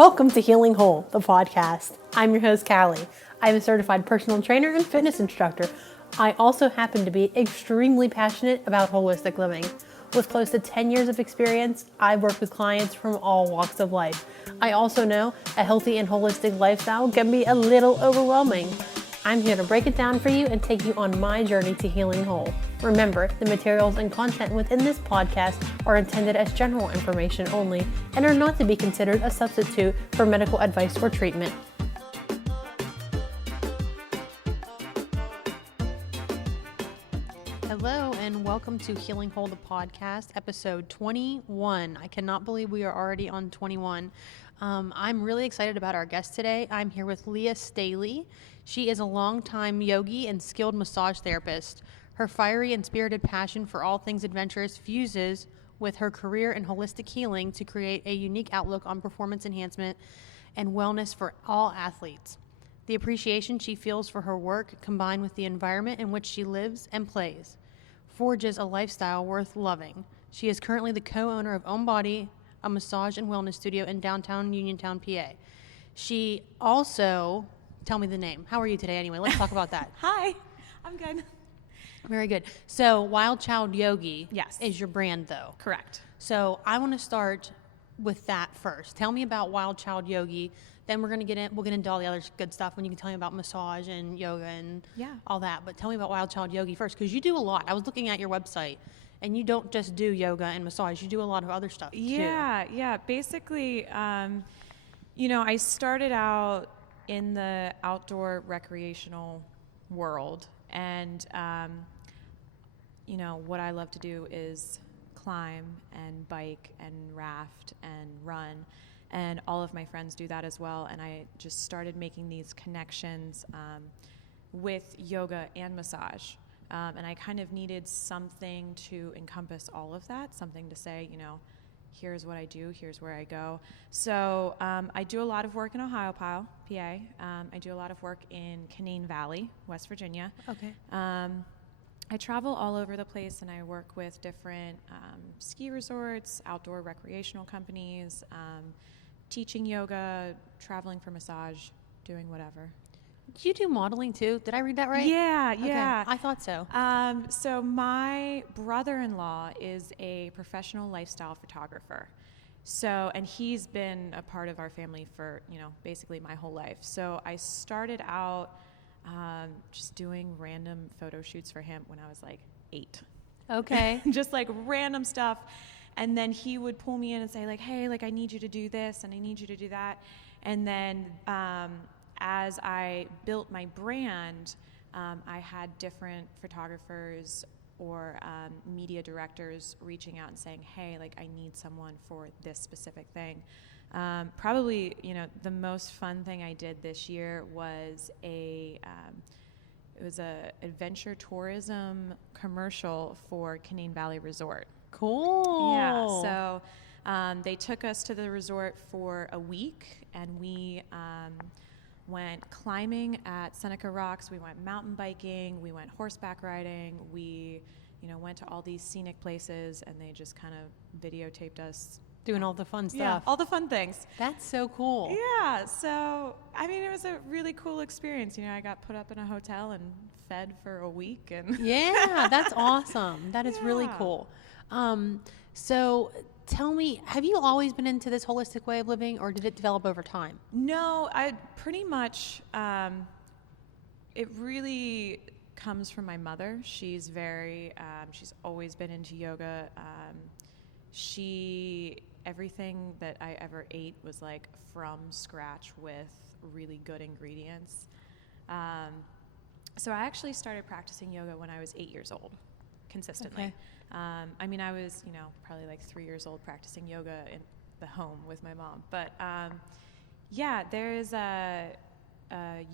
Welcome to Healing Whole, the podcast. I'm your host, Callie. I'm a certified personal trainer and fitness instructor. I also happen to be extremely passionate about holistic living. With close to 10 years of experience, I've worked with clients from all walks of life. I also know a healthy and holistic lifestyle can be a little overwhelming. I'm here to break it down for you and take you on my journey to healing whole. Remember, the materials and content within this podcast are intended as general information only and are not to be considered a substitute for medical advice or treatment. Hello and welcome to Healing Whole, the podcast, episode 21. I cannot believe we are already on 21. I'm really excited about our guest today. I'm here with Leah Staley. She is a longtime yogi and skilled massage therapist. Her fiery and spirited passion for all things adventurous fuses with her career in holistic healing to create a unique outlook on performance enhancement and wellness for all athletes. The appreciation she feels for her work, combined with the environment in which she lives and plays, forges a lifestyle worth loving. She is currently the co-owner of OmBody, a massage and wellness studio in downtown Uniontown PA. She also, tell me the name. How are you today anyway? Let's talk about that. Hi, I'm good. Very good. So Wild Child Yogi Yes. is your brand though. Correct. So I want to start with that first. Tell me about Wild Child Yogi. Then we'll get into all the other good stuff when you can tell me about massage and yoga and all that. But tell me about Wild Child Yogi first, because you do a lot. I was looking at your website, and you don't just do yoga and massage. You do a lot of other stuff too. Yeah. Basically, I started out in the outdoor recreational world, and what I love to do is climb and bike and raft and run. And all of my friends do that as well. And I just started making these connections with yoga and massage. And I kind of needed something to encompass all of that, something to say, here's what I do, here's where I go. So I do a lot of work in PA. I do a lot of work in Canaan Valley, West Virginia. Okay. I travel all over the place, and I work with different ski resorts, outdoor recreational companies, teaching yoga, traveling for massage, doing whatever. Do you do modeling too? Did I read that right? Yeah. Okay. I thought so. So my brother-in-law is a professional lifestyle photographer. And he's been a part of our family for, basically my whole life. So I started out just doing random photo shoots for him when I was like 8. Okay. Just like random stuff. And then he would pull me in and say like, hey, like I need you to do this and I need you to do that. And then as I built my brand, I had different photographers or media directors reaching out and saying, hey, like I need someone for this specific thing. Probably, the most fun thing I did this year was it was a adventure tourism commercial for Canaan Valley Resort. Cool. Yeah. So they took us to the resort for a week, and we went climbing at Seneca Rocks. We went mountain biking. We went horseback riding. We, went to all these scenic places, and they just kind of videotaped us doing all the fun stuff. Yeah, all the fun things. That's so cool. Yeah. So, it was a really cool experience. I got put up in a hotel and fed for a week. And yeah, that's awesome. That is really cool. So tell me, have you always been into this holistic way of living, or did it develop over time? No, I pretty much, it really comes from my mother. She's she's always been into yoga. Everything that I ever ate was like from scratch with really good ingredients. So I actually started practicing yoga when I was 8 years old, consistently. Okay. I was, probably like 3 years old practicing yoga in the home with my mom. But there's a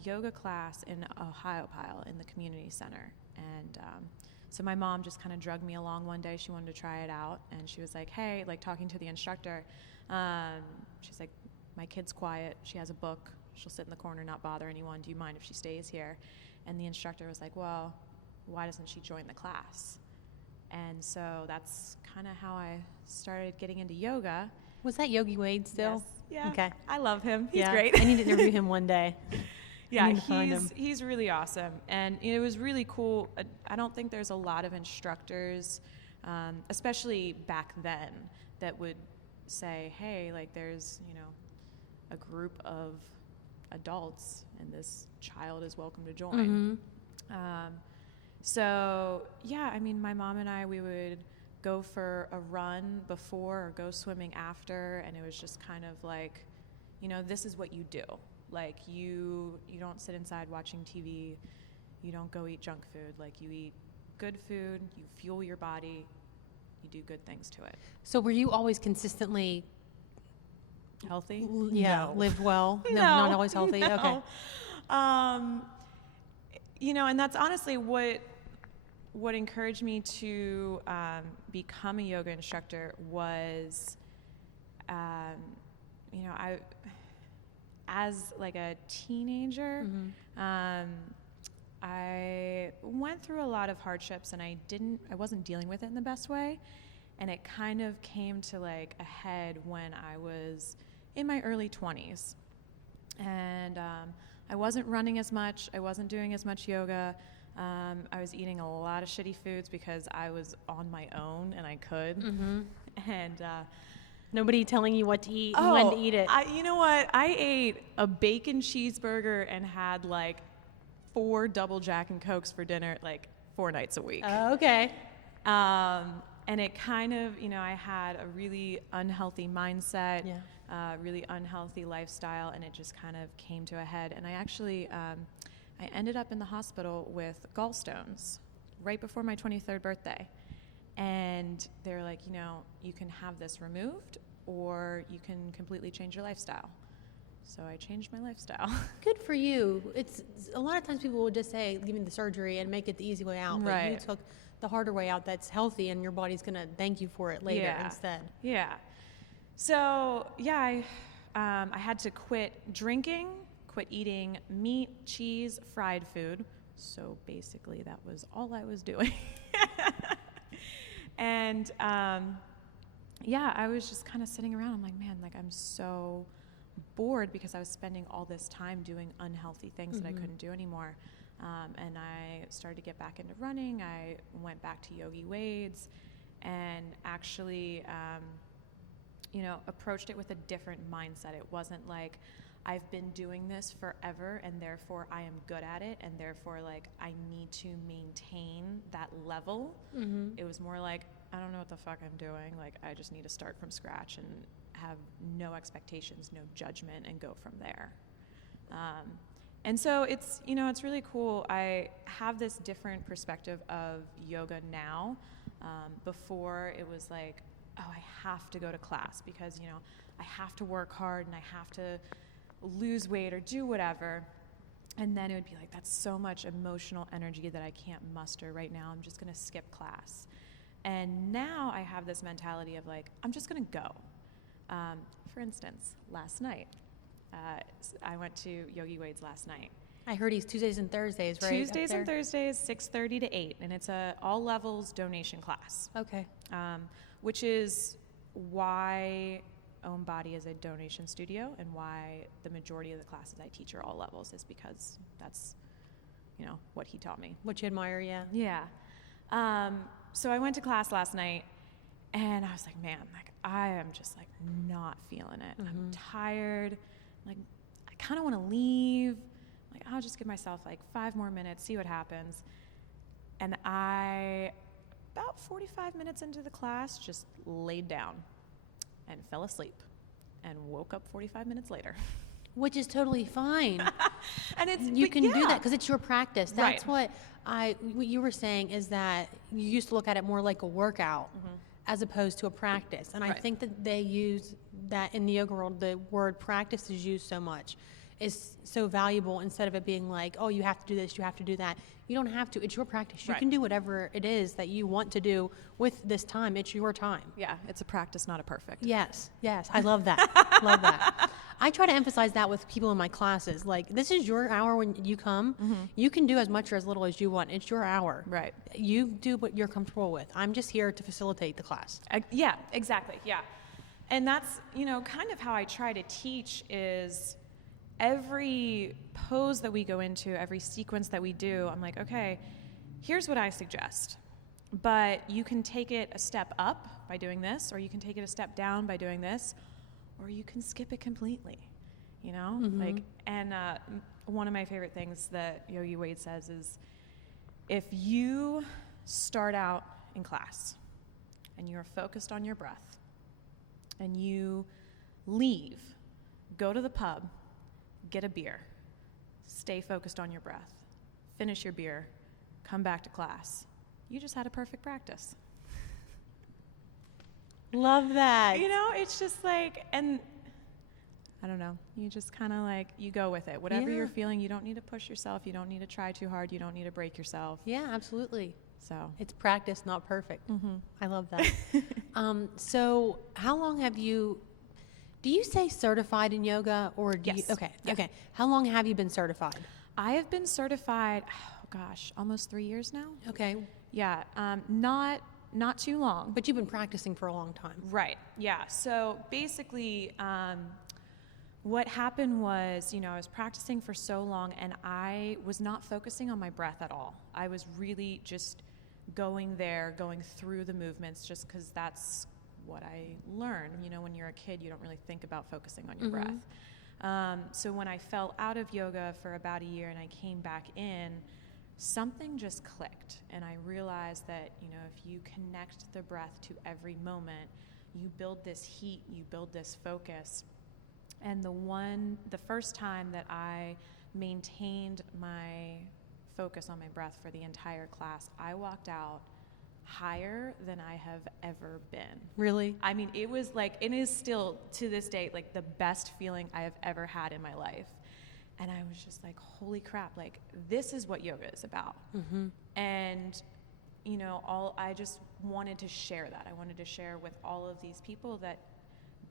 yoga class in Ohio in the community center. And so my mom just kind of drugged me along one day. She wanted to try it out. And she was like, hey, like talking to the instructor, she's like, my kid's quiet. She has a book. She'll sit in the corner, not bother anyone. Do you mind if she stays here? And the instructor was like, well, why doesn't she join the class? And so that's kind of how I started getting into yoga. Was that Yogi Wade still? Yeah. Okay. I love him. He's Yeah. great. I need to interview him one day. Yeah, need to find him. he's really awesome, and it was really cool. I don't think there's a lot of instructors, especially back then, that would say, "Hey, like there's a group of adults, and this child is welcome to join." So yeah, I mean, my mom and I, we would go for a run before or go swimming after, and it was just kind of like, this is what you do. Like you don't sit inside watching TV, you don't go eat junk food, like you eat good food, you fuel your body, you do good things to it. So were you always consistently Healthy? Yeah, No. lived well? No, No, not always healthy? no. Okay. And that's honestly what encouraged me to become a yoga instructor was, I, as like a teenager, I went through a lot of hardships, and I wasn't dealing with it in the best way. And it kind of came to like a head when I was in my early 20s. And I wasn't running as much. I wasn't doing as much yoga. I was eating a lot of shitty foods because I was on my own and I could. And Nobody telling you what to eat and when to eat it. you know what? I ate a bacon cheeseburger and had like 4 double Jack and Cokes for dinner like 4 nights a week. Okay. And it kind of, I had a really unhealthy mindset, really unhealthy lifestyle, and it just kind of came to a head. And I actually, I ended up in the hospital with gallstones right before my 23rd birthday. And they're like, you can have this removed or you can completely change your lifestyle. So I changed my lifestyle. Good for you. It's a lot of times people would just say, give me the surgery and make it the easy way out. But you Right. took the harder way out that's healthy, and your body's going to thank you for it later instead. Yeah. So, yeah, I had to quit drinking, quit eating meat, cheese, fried food. So basically that was all I was doing. And, I was just kind of sitting around. I'm like, man, like I'm so bored because I was spending all this time doing unhealthy things that I couldn't do anymore. And I started to get back into running. I went back to Yogi weights and actually, approached it with a different mindset. It wasn't like I've been doing this forever and therefore I am good at it and therefore like I need to maintain that level. It was more like, I don't know what the fuck I'm doing. Like I just need to start from scratch and have no expectations, no judgment, and go from there. And so it's, it's really cool. I have this different perspective of yoga now. Before it was like, oh, I have to go to class because, I have to work hard and I have to lose weight or do whatever. And then it would be like, that's so much emotional energy that I can't muster right now. I'm just going to skip class. And now I have this mentality of like, I'm just going to go. For instance, last night, I went to Yogi Wade's last night. I heard he's Tuesdays and Thursdays, right? Tuesdays and Thursdays, 6:30 to 8, and it's a all levels donation class. Okay. Which is why OmBody is a donation studio and why the majority of the classes I teach are all levels is because that's, what he taught me. What you admire, yeah. Yeah. So I went to class last night and I was like, man, like I am just like not feeling it. I'm tired. Like I kind of want to leave. Like I'll just give myself like 5 more minutes, see what happens. And I, about 45 minutes into the class, just laid down and fell asleep and woke up 45 minutes later. Which is totally fine. And you can do that because it's your practice. That's Right. what you were saying is that you used to look at it more like a workout as opposed to a practice. And I Right. think that they use that in the yoga world, the word practice is used so much. Is so valuable instead of it being like, oh, you have to do this, you have to do that. You don't have to. It's your practice. You Right. can do whatever it is that you want to do with this time. It's your time. Yeah, it's a practice, not a perfect. Yes. I love that. Love that. I try to emphasize that with people in my classes. Like, this is your hour when you come. You can do as much or as little as you want. It's your hour. Right. You do what you're comfortable with. I'm just here to facilitate the class. Yeah, exactly. Yeah. And that's, kind of how I try to teach is every pose that we go into, every sequence that we do, I'm like, okay, here's what I suggest. But you can take it a step up by doing this, or you can take it a step down by doing this, or you can skip it completely, Mm-hmm. And one of my favorite things that Yogi Wade says is, if you start out in class and you're focused on your breath and you leave, go to the pub, get a beer, stay focused on your breath, finish your beer, come back to class, you just had a perfect practice. Love that. It's just and I don't know, you just kind of you go with it. Whatever you're feeling, you don't need to push yourself. You don't need to try too hard. You don't need to break yourself. Yeah, absolutely. So it's practice, not perfect. Mm-hmm. I love that. So how long do you say certified in yoga or do yes. you, okay. Yeah. Okay. How long have you been certified? I have been certified, almost 3 years now. Okay. Yeah. Not too long. But you've been practicing for a long time. Right. Yeah. So basically, what happened was, I was practicing for so long and I was not focusing on my breath at all. I was really just going through the movements just because that's what I learned. When you're a kid, you don't really think about focusing on your Mm-hmm. breath. So when I fell out of yoga for about a year and I came back in, something just clicked. And I realized that, if you connect the breath to every moment, you build this heat, you build this focus. And the first time that I maintained my focus on my breath for the entire class, I walked out higher than I have ever been. Really? I mean, it was it is still to this day, the best feeling I have ever had in my life. And I was just holy crap, this is what yoga is about. Mm-hmm. And, I just wanted to share that. I wanted to share with all of these people that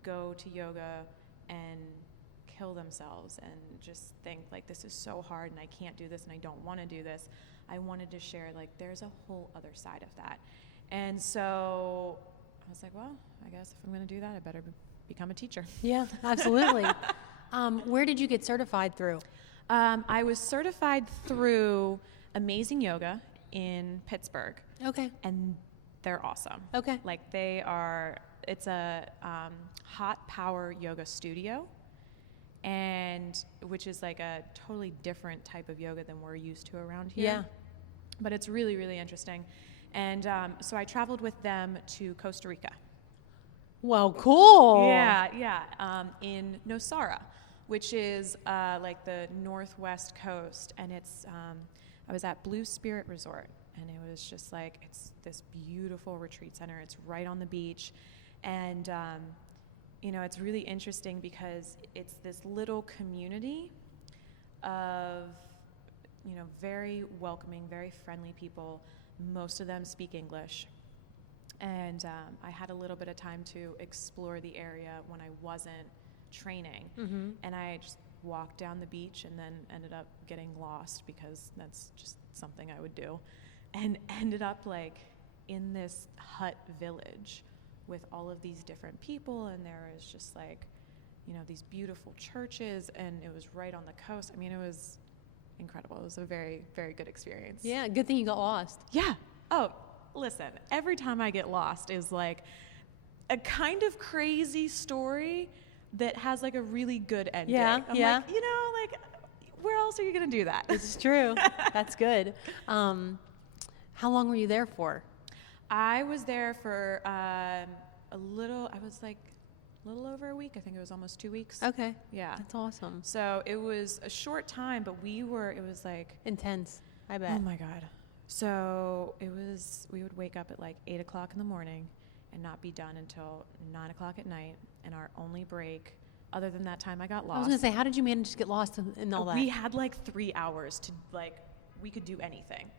go to yoga and kill themselves and just think this is so hard and I can't do this and I don't want to do this. I wanted to share there's a whole other side of that. And so I was well, I guess if I'm going to do that, I better become a teacher. Yeah, absolutely. Where did you get certified through? I was certified through Amazing Yoga in Pittsburgh. Okay. And they're awesome. Okay. It's a hot power yoga studio, and which is a totally different type of yoga than we're used to around here. Yeah. But it's really, really interesting. And so I traveled with them to Costa Rica. Well, cool. Yeah. In Nosara, which is the northwest coast, and it's I was at Blue Spirit Resort, and it was just it's this beautiful retreat center. It's right on the beach, and it's really interesting because it's this little community of very welcoming, very friendly people. Most of them speak English. And I had a little bit of time to explore the area when I wasn't training. Mm-hmm. And I just walked down the beach and then ended up getting lost because that's just something I would do. And ended up in this hut village with all of these different people. And there was just these beautiful churches, and it was right on the coast. I mean, it was incredible. It was a very, very good experience. Yeah, good thing you got lost. Yeah. Oh, listen, every time I get lost is a kind of crazy story that has a really good ending. Yeah, I'm where else are you going to do that? This is true. That's good. How long were you there for? I was there for a little over a week. I think it was almost 2 weeks. Okay. Yeah. That's awesome. So it was a short time, but it was intense, I bet. Oh my God. So we would wake up at 8 o'clock in the morning and not be done until 9 o'clock at night. And our only break, other than that time I got lost. I was going to say, how did you manage to get lost in all that? We had 3 hours to we could do anything.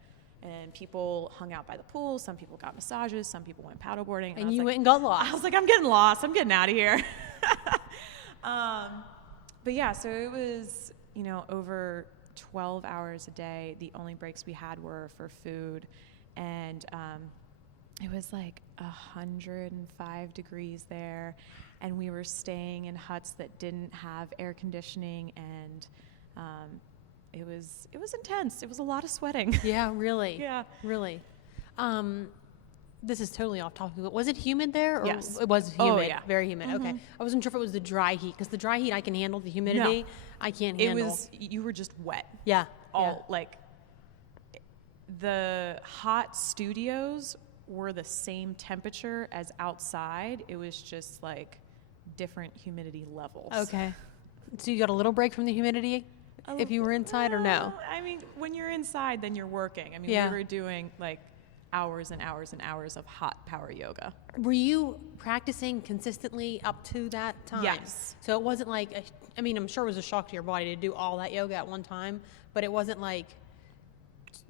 And people hung out by the pool. Some people got massages. Some people went paddleboarding. And you went and got lost. I was I'm getting lost. I'm getting out of here. But yeah, so it was, over 12 hours a day. The only breaks we had were for food. And it was like 105 degrees there, and we were staying in huts that didn't have air conditioning, and it was intense. It was a lot of sweating. Yeah, really. Yeah. Really. This is totally off topic, but was it humid there? Or Yes. It was humid. Oh, yeah. Very humid. Okay. I wasn't sure if it was the dry heat, because the dry heat I can handle. The humidity, I can't handle. You were just wet. Yeah. Like, the hot studios were the same temperature as outside. It was just like different humidity levels. Okay. So you got a little break from the humidity if you were inside, or no? I mean, when you're inside, then you're working. I mean, Yeah. we were doing like hours and hours and hours of hot power yoga. Were you practicing consistently up to that time? Yes. So it wasn't like, I mean, I'm sure it was a shock to your body to do all that yoga at one time, but it wasn't like,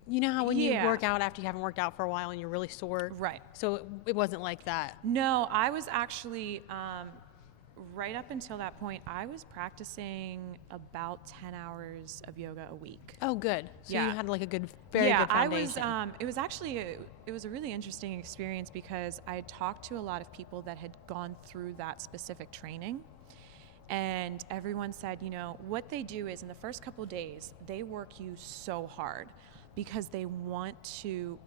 you know how when you work out after you haven't worked out for a while and you're really sore? Right. So it wasn't like that. No, I was actually, right up until that point, I was practicing about 10 hours of yoga a week. Oh, good. So Yeah. you had like a very good foundation. It was a really interesting experience because I had talked to a lot of people that had gone through that specific training. And everyone said, you know, what they do is in the first couple of days, they work you so hard because they want to,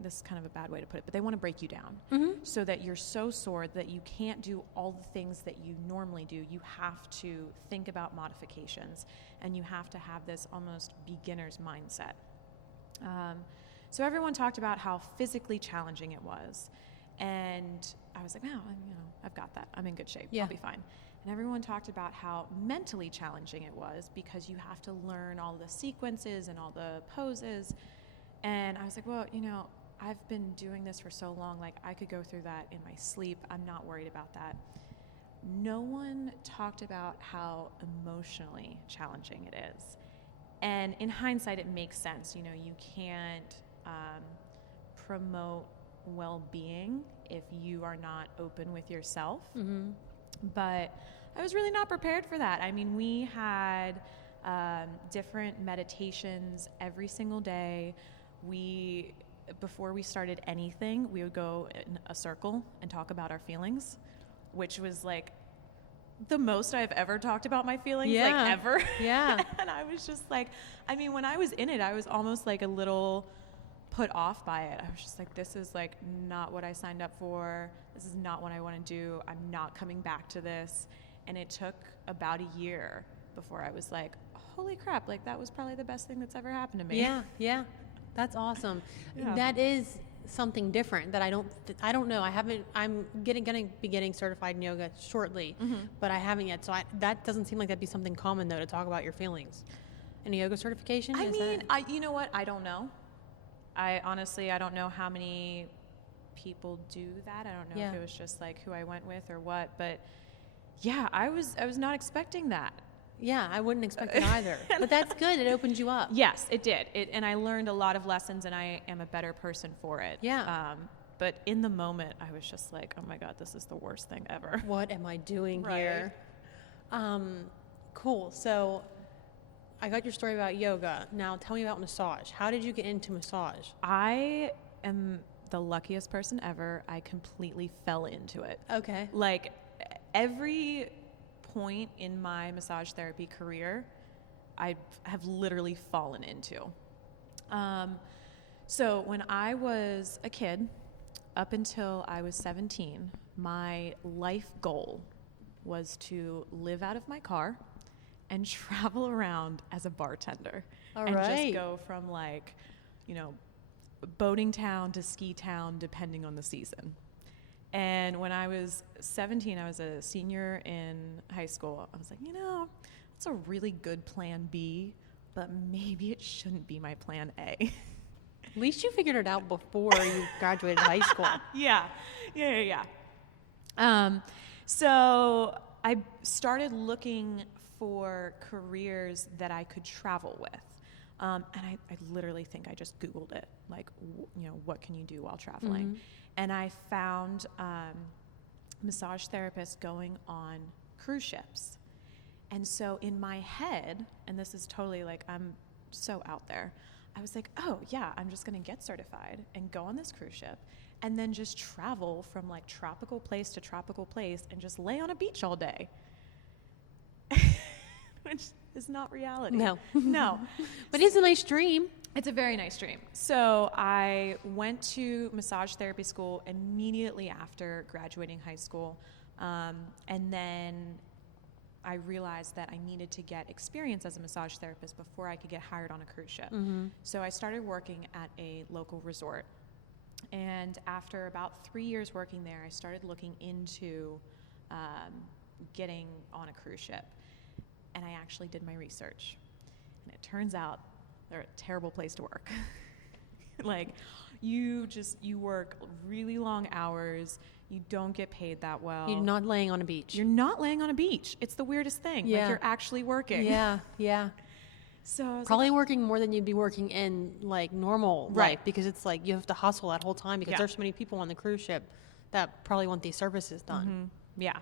this is kind of a bad way to put it, but they want to break you down so that you're so sore that you can't do all the things that you normally do. You have to think about modifications, and you have to have this almost beginner's mindset. So everyone talked about how physically challenging it was. And I was like, wow, I've got that. I'm in good shape. Yeah. I'll be fine. And everyone talked about how mentally challenging it was because you have to learn all the sequences and all the poses. And I was like, well, I've been doing this for so long, like I could go through that in my sleep. I'm not worried about that. No one talked about how emotionally challenging it is. And in hindsight, it makes sense. You can't promote well-being if you are not open with yourself. But I was really not prepared for that. I mean, we had different meditations every single day. Before we started anything, we would go in a circle and talk about our feelings, which was like the most I've ever talked about my feelings, like ever. Yeah. And I was just like, I mean, when I was in it, I was almost like a little put off by it. I was just like, this is like not what I signed up for. This is not what I want to do. I'm not coming back to this. And it took about a year before I was like, holy crap, like that was probably the best thing that's ever happened to me. Yeah. That's awesome. Yeah. That is something different that I don't know. I'm gonna be getting certified in yoga shortly, but I haven't yet. So that doesn't seem like that'd be something common though, to talk about your feelings. Any yoga certification? You know what? I don't know. I honestly don't know how many people do that. I don't know if it was just like who I went with or what, but yeah, I was not expecting that. Yeah, I wouldn't expect it either. But that's good. It opens you up. Yes, it did. And I learned a lot of lessons, and I am a better person for it. Yeah. But in the moment, I was just like, oh my God, this is the worst thing ever. What am I doing here? Cool. So I got your story about yoga. Now tell me about massage. How did you get into massage? I am the luckiest person ever. I completely fell into it. Okay. Like every point in my massage therapy career, I have literally fallen into. So when I was a kid, up until I was 17, my life goal was to live out of my car and travel around as a bartender. Just go from like, boating town to ski town, depending on the season. And when I was 17, I was a senior in high school. I was like, that's a really good plan B, but maybe it shouldn't be my plan A. At least you figured it out before you graduated high school. Yeah. So I started looking for careers that I could travel with. And I literally think I just Googled it, like, what can you do while traveling? And I found massage therapists going on cruise ships. And so in my head, and this is totally like, I'm so out there, I was like, oh yeah, I'm just going to get certified and go on this cruise ship and then just travel from like tropical place to tropical place and just lay on a beach all day. Which is not reality. No. No. But it's a nice dream. It's a very nice dream. So I went to massage therapy school immediately after graduating high school. And then I realized that I needed to get experience as a massage therapist before I could get hired on a cruise ship. So I started working at a local resort. And after about 3 years working there, I started looking into getting on a cruise ship. And I actually did my research. And it turns out they're a terrible place to work. Like, you work really long hours. You don't get paid that well. You're not laying on a beach. You're not laying on a beach. It's the weirdest thing. Yeah. Like, you're actually working. Yeah, yeah. So I was Probably working more than you'd be working in like normal life, because it's like you have to hustle that whole time because there's so many people on the cruise ship that probably want these services done. Yeah.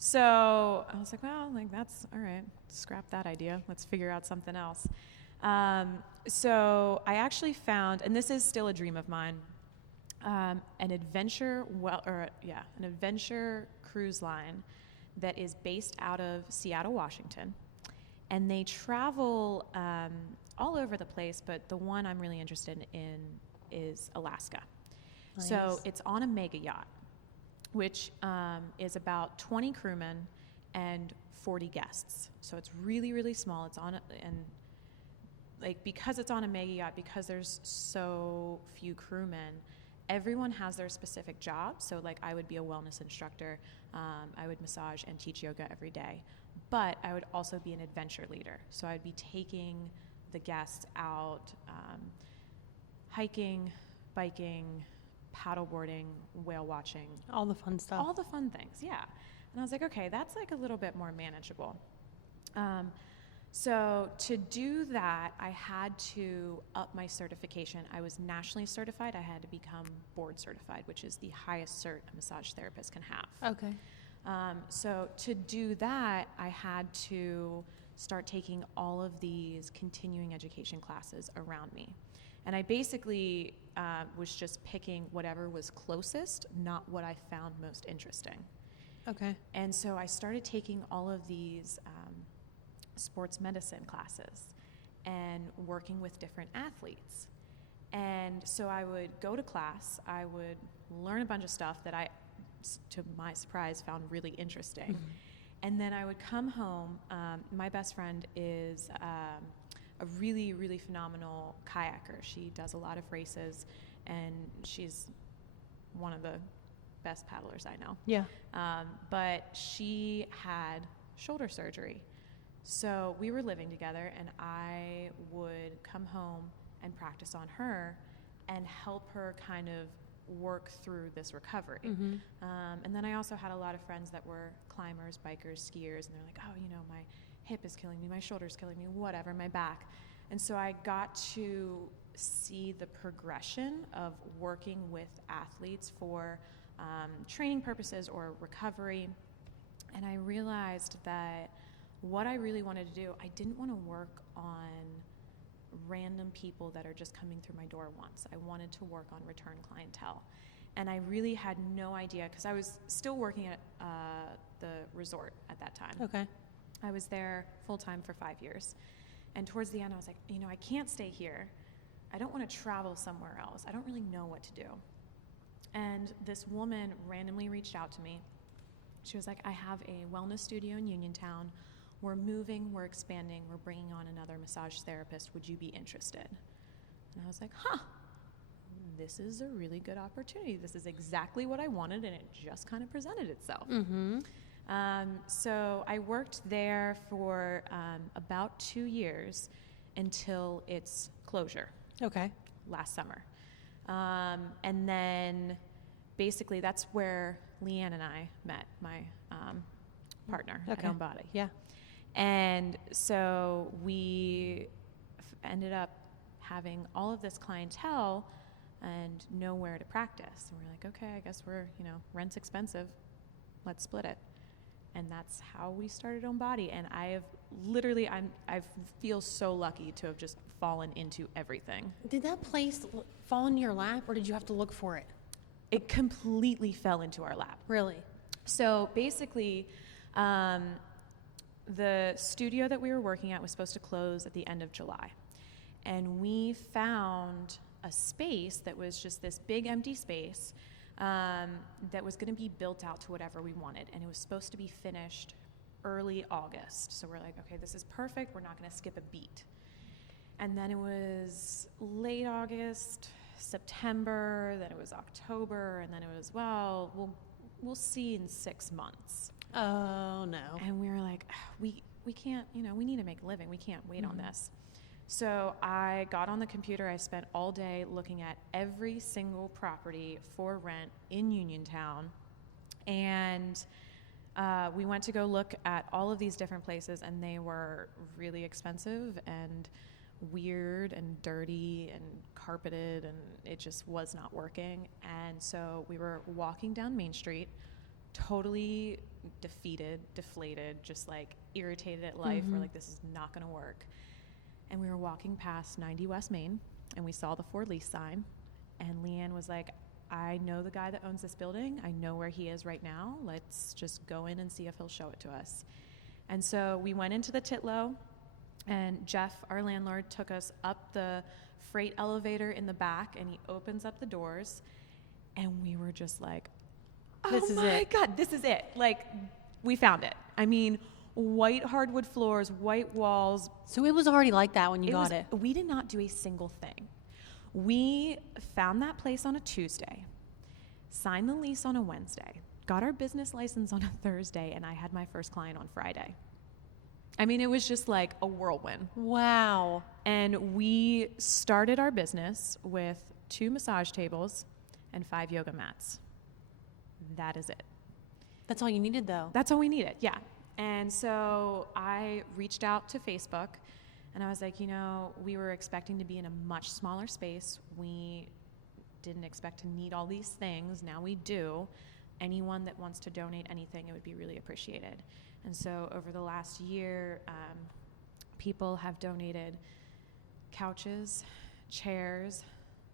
So I was like, well, like that's all right. Scrap that idea. Let's figure out something else. So I actually found, and this is still a dream of mine, an adventure cruise line that is based out of Seattle, Washington, and they travel all over the place. But the one I'm really interested in is Alaska. Nice. So it's on a mega yacht, which is about 20 crewmen and 40 guests. So it's really, really small. It's on because it's on a mega yacht, because there's so few crewmen, everyone has their specific job. So like I would be a wellness instructor. I would massage and teach yoga every day. But I would also be an adventure leader. So I'd be taking the guests out hiking, biking, paddleboarding, whale watching. All the fun stuff. All the fun things, yeah. And I was like, okay, that's like a little bit more manageable. So to do that, I had to up my certification. I was nationally certified. I had to become board certified, which is the highest cert a massage therapist can have. Okay. So to do that, I had to start taking all of these continuing education classes around me. And I basically was just picking whatever was closest, not what I found most interesting. Okay. And so I started taking all of these sports medicine classes and working with different athletes. And so I would go to class, I would learn a bunch of stuff that I, to my surprise, found really interesting. And then I would come home. My best friend is a really, really phenomenal kayaker. She does a lot of races, and she's one of the best paddlers I know. Yeah. But she had shoulder surgery. So we were living together, and I would come home and practice on her and help her kind of work through this recovery. And then I also had a lot of friends that were climbers, bikers, skiers, and they're like, oh, you know, my hip is killing me, my shoulder's killing me, whatever, my back. And so I got to see the progression of working with athletes for training purposes or recovery. And I realized that what I really wanted to do, I didn't want to work on random people that are just coming through my door once. I wanted to work on return clientele. And I really had no idea, because I was still working at the resort at that time. Okay. I was there full-time for 5 years. And towards the end, I was like, you know, I can't stay here. I don't want to travel somewhere else. I don't really know what to do. And this woman randomly reached out to me. She was like, I have a wellness studio in Uniontown. We're moving, we're expanding, we're bringing on another massage therapist. Would you be interested? And I was like, this is a really good opportunity. This is exactly what I wanted, and it just kind of presented itself. So I worked there for about 2 years until its closure. Okay. Last summer. And then basically that's where Leanne and I met, my partner at OmBody. Yeah. And so we ended up having all of this clientele and nowhere to practice. And we're like, okay, I guess rent's expensive. Let's split it. And that's how we started OmBody. And I feel so lucky to have just fallen into everything. Did that place fall into your lap, or did you have to look for it? It completely fell into our lap. Really? So basically, the studio that we were working at was supposed to close at the end of July. And we found a space that was just this big empty space that was going to be built out to whatever we wanted. And it was supposed to be finished early August. So we're like, okay, this is perfect. We're not going to skip a beat. And then it was late August, September, then it was October, and then it was, well, we'll see in 6 months. Oh, no. And we were like, we can't, we need to make a living. We can't wait on this. So I got on the computer. I spent all day looking at every single property for rent in Uniontown. And we went to go look at all of these different places, and they were really expensive and weird and dirty and carpeted, and it just was not working. And so we were walking down Main Street, totally defeated, deflated, just like irritated at life. We're like, this is not going to work. And we were walking past 90 West Main, and we saw the for lease sign, and Leanne was like, I know the guy that owns this building. I know where he is right now. Let's just go in and see if he'll show it to us. And so we went into the Titlow, and Jeff, our landlord, took us up the freight elevator in the back, and he opens up the doors, and we were just like, This is my it. God, this is it. Like, we found it. I mean, white hardwood floors, white walls. So it was already like that when you got it? We did not do a single thing. We found that place on a Tuesday, signed the lease on a Wednesday, got our business license on a Thursday, and I had my first client on Friday. I mean, it was just like a whirlwind. Wow. And we started our business with 2 massage tables and 5 yoga mats. That is it. That's all you needed, though. That's all we needed, yeah. And so I reached out to Facebook, and I was like, we were expecting to be in a much smaller space. We didn't expect to need all these things. Now we do. Anyone that wants to donate anything, it would be really appreciated. And so over the last year, people have donated couches, chairs,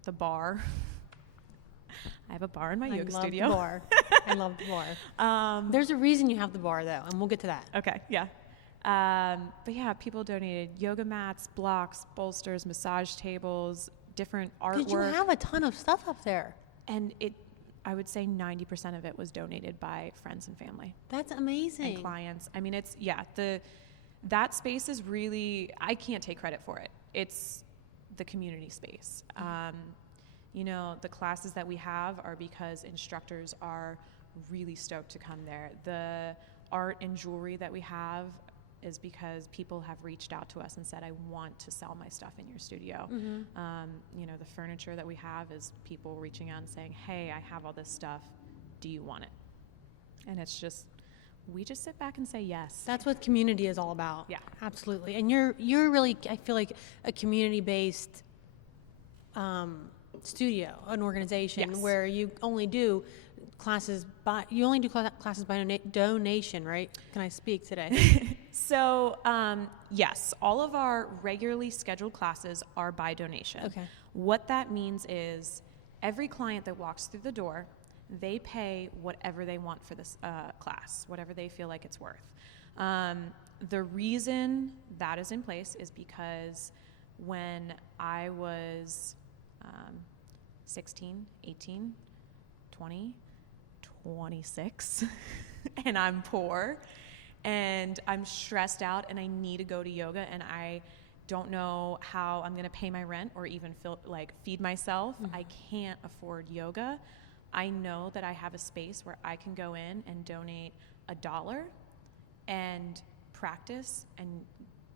the bar. I have a bar in my yoga studio. I love the bar. I love the bar. There's a reason you have the bar, though, and we'll get to that. Okay, yeah. But yeah, people donated yoga mats, blocks, bolsters, massage tables, different artwork. Did you have a ton of stuff up there? And I would say 90% of it was donated by friends and family. That's amazing. And clients. I mean, that space is really, I can't take credit for it. It's the community space. The classes that we have are because instructors are really stoked to come there. The art and jewelry that we have is because people have reached out to us and said, I want to sell my stuff in your studio. The furniture that we have is people reaching out and saying, hey, I have all this stuff. Do you want it? And it's just, we just sit back and say yes. That's what community is all about. Yeah. Absolutely. And you're really, I feel like, a community-based studio, an organization. Yes. Where you only do classes by donation, right? Can I speak today? So, yes, all of our regularly scheduled classes are by donation. Okay. What that means is every client that walks through the door, they pay whatever they want for this class, whatever they feel like it's worth. The reason that is in place is because when I was 16, 18, 20, 26, and I'm poor, and I'm stressed out, and I need to go to yoga, and I don't know how I'm going to pay my rent or even feed myself. I can't afford yoga. I know that I have a space where I can go in and donate $1 and practice and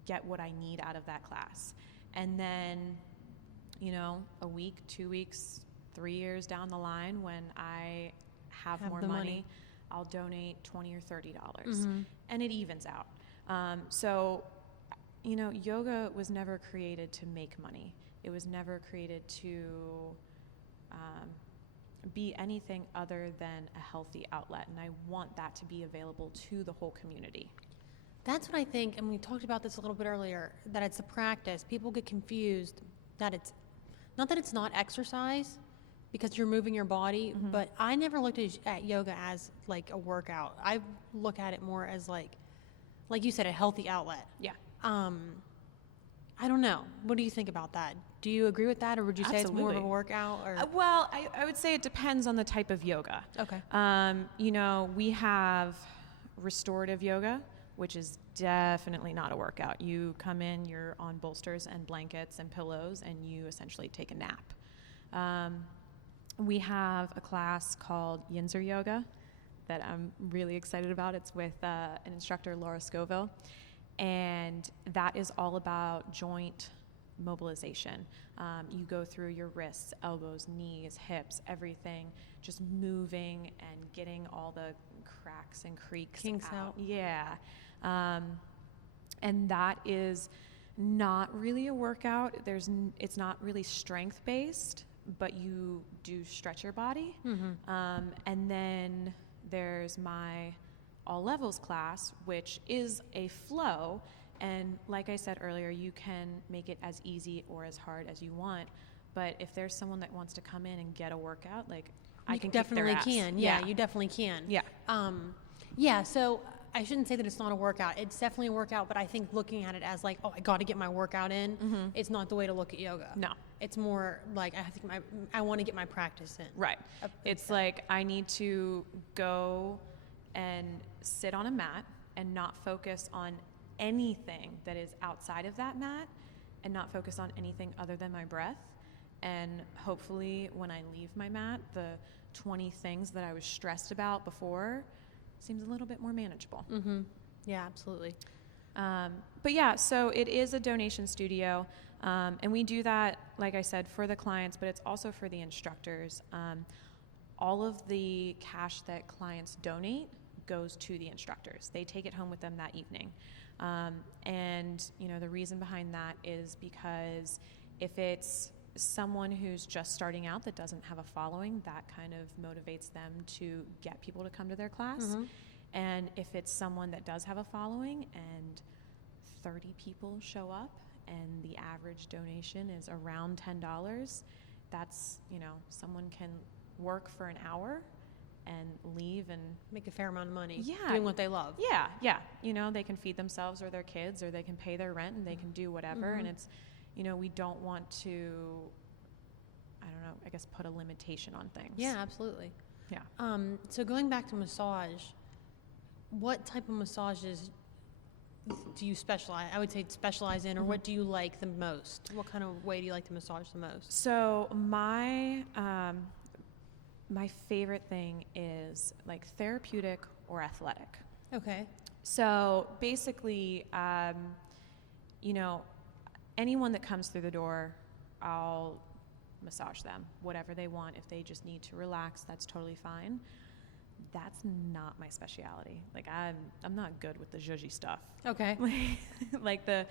get what I need out of that class. And then, a week, 2 weeks, 3 years down the line, when I have more money, I'll donate $20 or $30, and it evens out. Yoga was never created to make money. It was never created to be anything other than a healthy outlet, and I want that to be available to the whole community. That's what I think, and we talked about this a little bit earlier, that it's a practice. People get confused that it's, not that it's not exercise, because you're moving your body, but I never looked at yoga as like a workout. I look at it more as like you said, a healthy outlet. Yeah. I don't know. What do you think about that? Do you agree with that, or would you say it's more of a workout? Or? Well, I would say it depends on the type of yoga. Okay. You know, we have restorative yoga, which is definitely not a workout. You come in, you're on bolsters and blankets and pillows, and you essentially take a nap. We have a class called Yinzer Yoga that I'm really excited about. It's with an instructor, Laura Scoville, and that is all about joint mobilization. You go through your wrists, elbows, knees, hips, everything, just moving and getting all the cracks and creaks out. Yeah. And that is not really a workout. It's not really strength based, but you do stretch your body. And then there's my all levels class, which is a flow. And like I said earlier, you can make it as easy or as hard as you want. But if there's someone that wants to come in and get a workout, like I can definitely kick their ass. can. Yeah, you definitely can. Yeah. Yeah. So I shouldn't say that it's not a workout. It's definitely a workout, but I think looking at it as like, oh, I got to get my workout in. It's not the way to look at yoga. No. It's more like I want to get my practice in. Right. It's like I need to go and sit on a mat and not focus on anything that is outside of that mat, and not focus on anything other than my breath. And hopefully when I leave my mat, the 20 things that I was stressed about before seems a little bit more manageable. Yeah, absolutely. But yeah, so it is a donation studio. And we do that, like I said, for the clients, but it's also for the instructors. All of the cash that clients donate goes to the instructors. They take it home with them that evening. And you know, the reason behind that is because if it's someone who's just starting out that doesn't have a following, that kind of motivates them to get people to come to their class. And if it's someone that does have a following and 30 people show up and the average donation is around $10, that's, you know, someone can work for an hour and leave and make a fair amount of money. Yeah. Doing what they love. Yeah. You know, they can feed themselves or their kids, or they can pay their rent, and they can do whatever. And it's, you know, we don't want to, I don't know, I guess put a limitation on things. Yeah, absolutely. Yeah. So going back to massage, what type of massages do you specialize in, or what do you like the most? What kind of way do you like to massage the most? So my favorite thing is like therapeutic or athletic. Okay. So basically, you know, anyone that comes through the door, I'll massage them, whatever they want. If they just need to relax, that's totally fine. That's not my specialty. Like I'm not good with the zhuzhy stuff. Okay. Like the,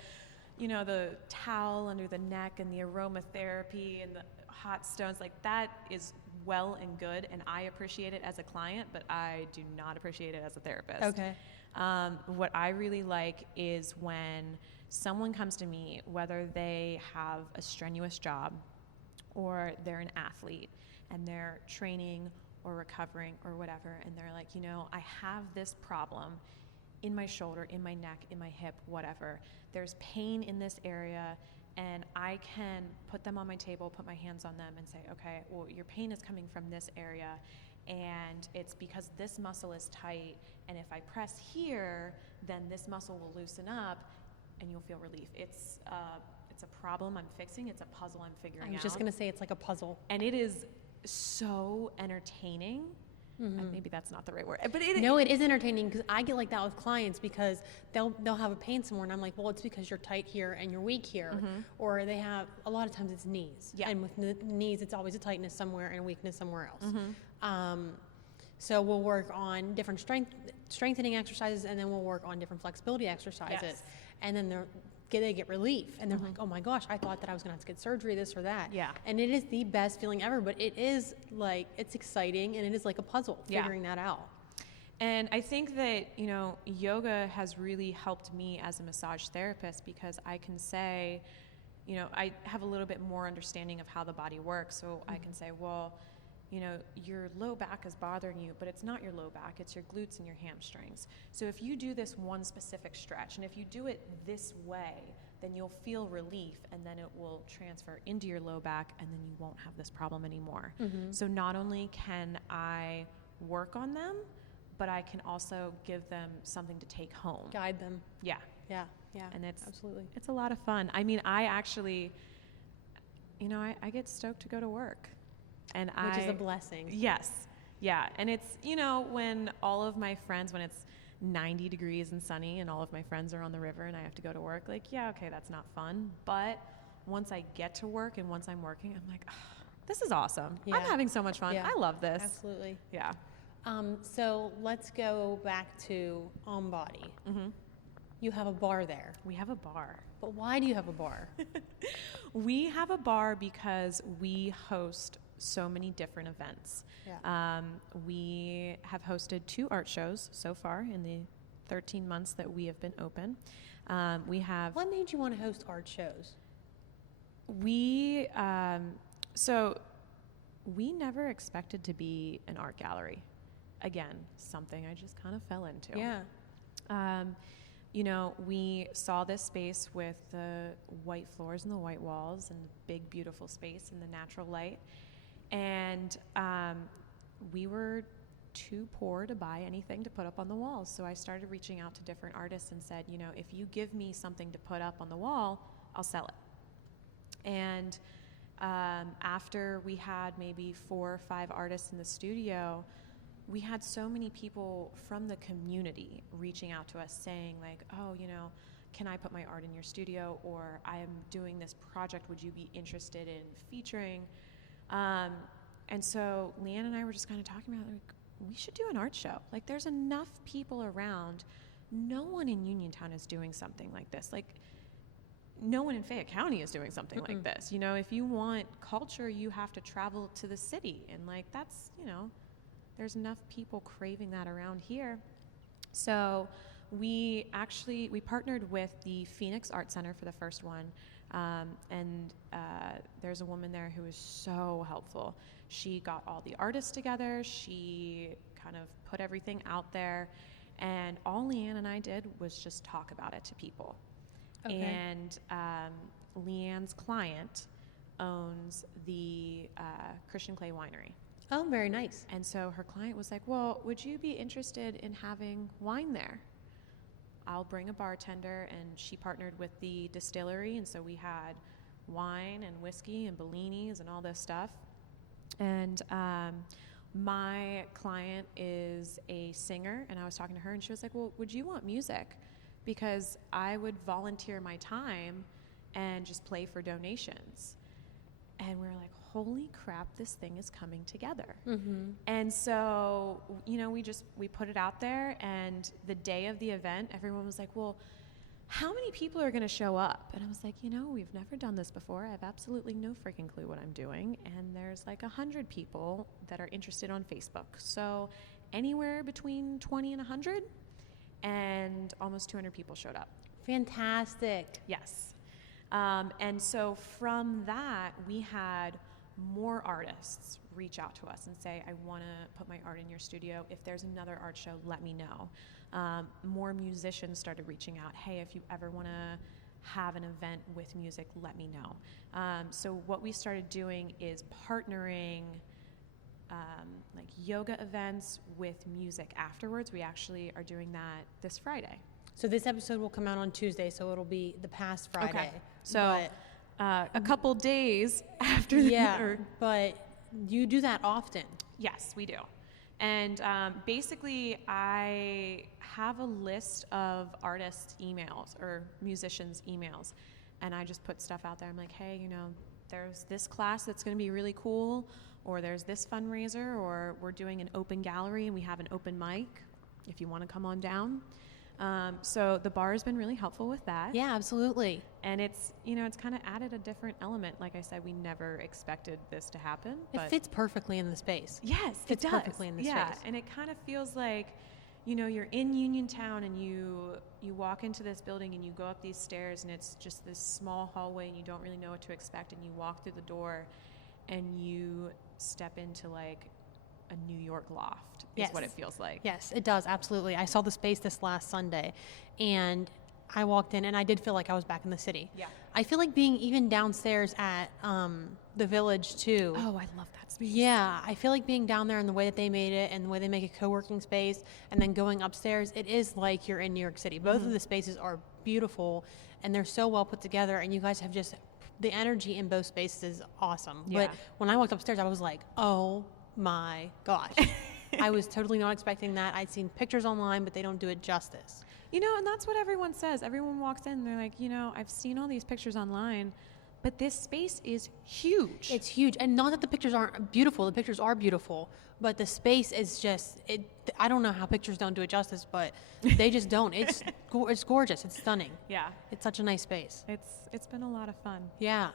you know, the towel under the neck and the aromatherapy and the hot stones, like that is well and good, and I appreciate it as a client, but I do not appreciate it as a therapist. Okay. What I really like is when someone comes to me, whether they have a strenuous job or they're an athlete and they're training or recovering or whatever, and they're like, you know, I have this problem in my shoulder, in my neck, in my hip, whatever. There's pain in this area, and I can put them on my table, put my hands on them and say, okay, well, your pain is coming from this area, and it's because this muscle is tight, and if I press here, then this muscle will loosen up and you'll feel relief. It's a problem I'm fixing. It's a puzzle I'm figuring out. I was just going to say it's like a puzzle. And it is so entertaining. Maybe that's not the right word, but it is entertaining, because I get like that with clients, because they'll have a pain somewhere, and I'm like, well, it's because you're tight here and you're weak here, or they have, a lot of times it's knees. Yeah. And with knees, it's always a tightness somewhere and a weakness somewhere else. So we'll work on different strengthening exercises, and then we'll work on different flexibility exercises, Yes. and then they get relief, and they're like, oh my gosh, I thought that I was gonna have to get surgery, this or that. Yeah. And it is the best feeling ever, but it is like, it's exciting, and it is like a puzzle Yeah. figuring that out. And I think that, you know, yoga has really helped me as a massage therapist because I can say, you know, I have a little bit more understanding of how the body works. So I can say, well, you know, your low back is bothering you, but it's not your low back, it's your glutes and your hamstrings. So if you do this one specific stretch, and if you do it this way, then you'll feel relief, and then it will transfer into your low back, and then you won't have this problem anymore. So not only can I work on them, but I can also give them something to take home. Guide them. Yeah. Yeah. Yeah. And it's absolutely. It's a lot of fun. I mean, I actually, you know, I get stoked to go to work. And Which is a blessing. Yes. Yeah. And it's, you know, when all of my friends, when it's 90 degrees and sunny and all of my friends are on the river and I have to go to work, like, yeah, okay, that's not fun. But once I get to work and once I'm working, I'm like, oh, this is awesome. Yeah. I'm having so much fun. Yeah. I love this. Absolutely. Yeah. So let's go back to OmBody. You have a bar there. We have a bar. But why do you have a bar? We have a bar because we host so many different events. Yeah. We have hosted 2 art shows so far in the 13 months that we have been open. We have... What made you want to host art shows? We never expected to be an art gallery. Again, something I just kind of fell into. Yeah. You know, we saw this space with the white floors and the white walls and the big, beautiful space and the natural light. And we were too poor to buy anything to put up on the walls. So I started reaching out to different artists and said, you know, if you give me something to put up on the wall, I'll sell it. And after we had maybe 4 or 5 artists in the studio, we had so many people from the community reaching out to us saying like, oh, you know, can I put my art in your studio? Or I am doing this project, would you be interested in featuring? And so Leanne and I were just kind of talking about like, we should do an art show. Like there's enough people around. No one in Uniontown is doing something like this. Like no one in Fayette County is doing something like this. You know, if you want culture, you have to travel to the city. And like, that's, you know, there's enough people craving that around here. So we partnered with the Phoenix Art Center for the first one. And there's a woman there who was so helpful. She got all the artists together. She kind of put everything out there. And all Leanne and I did was just talk about it to people. Okay. And Leanne's client owns the Christian Clay Winery. Oh, very nice. And so her client was like, well, would you be interested in having wine there? I'll bring a bartender. And she partnered with the distillery. And so we had wine and whiskey and Bellinis and all this stuff. And my client is a singer. And I was talking to her and she was like, well, would you want music? Because I would volunteer my time and just play for donations. And we were like, holy crap, this thing is coming together. And so, you know, we put it out there, and the day of the event, everyone was like, well, how many people are going to show up? And I was like, you know, we've never done this before. I have absolutely no freaking clue what I'm doing. And there's like 100 people that are interested on Facebook. So anywhere between 20 and 100, and almost 200 people showed up. Fantastic. Yes. And so from that, we had more artists reach out to us and say, I want to put my art in your studio. If there's another art show, let me know. More musicians started reaching out. Hey, if you ever want to have an event with music, let me know. So what we started doing is partnering like yoga events with music afterwards. We actually are doing that this Friday. So this episode will come out on Tuesday, so it'll be the past Friday. Okay. So a couple days after but you do that often. Yes, we do. And basically, I have a list of artists' emails or musicians' emails, and I just put stuff out there. I'm like, hey, you know, there's this class that's going to be really cool, or there's this fundraiser, or we're doing an open gallery and we have an open mic if you want to come on down. So the bar has been really helpful with that. Yeah, absolutely. And it's, you know, it's kind of added a different element. Like I said, we never expected this to happen. It fits perfectly in the space. Yes, Fits it does. perfectly in the space. Yeah, and it kind of feels like, you're in Uniontown and you walk into this building and you go up these stairs and it's just this small hallway and you don't really know what to expect, and you walk through the door and you step into like a New York loft is what it feels like. Yes, it does. Absolutely. I saw the space this last Sunday and I walked in and I did feel like I was back in the city. Yeah. I feel like being even downstairs at the Village too. Oh, I love that space. Yeah, I feel like being down there and the way that they made it and the way they make a co-working space and then going upstairs, it is like you're in New York City. Both of the spaces are beautiful and they're so well put together, and you guys have just, the energy in both spaces is awesome. Yeah. But when I walked upstairs, I was like, oh my gosh. I was totally not expecting that. I'd seen pictures online, but they don't do it justice. And that's what everyone says. Everyone walks in and they're like, I've seen all these pictures online, but this space is huge. It's huge. And not that the pictures aren't beautiful. The pictures are beautiful, but the space is just, I don't know how pictures don't do it justice, but they just don't. It's gorgeous. It's stunning. Yeah. It's such a nice space. It's been a lot of fun. Yeah.